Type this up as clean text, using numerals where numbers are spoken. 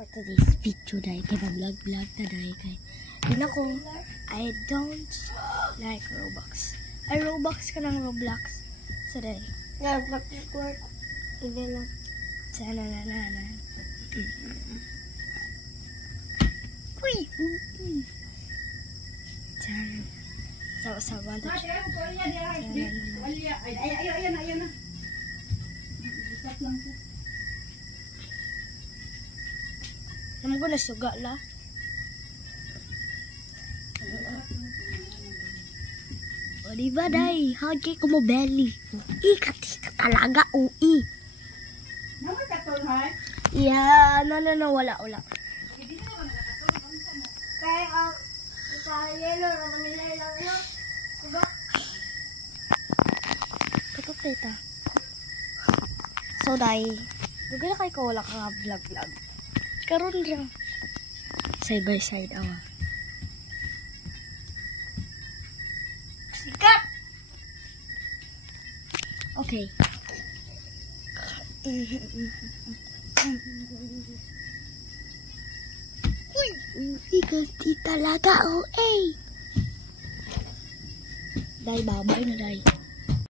for today's video dahil kay vlog na dahil kay I don't like Roblox. Ay Roblox ka ng Roblox. So dahil. Yeah, Roblox work. Hindi lang. Sana na. Uy! Sana. Sawa-sawa. Ayan na. Stop lang po. Naman ko nasuga la. O diba day? Hagi ko mo belly. Katika talaga. Ui. Naman katol ha? Yeah. No. Wala. Kaya, yellow, naman lang, ano? Diba? Katapita. So day. Dugay na kayo ko wala ka vlog. Karon ra. Side by side awa. Sikat! Okay. Ikati talaga, oh, eh. Day, babay na, day.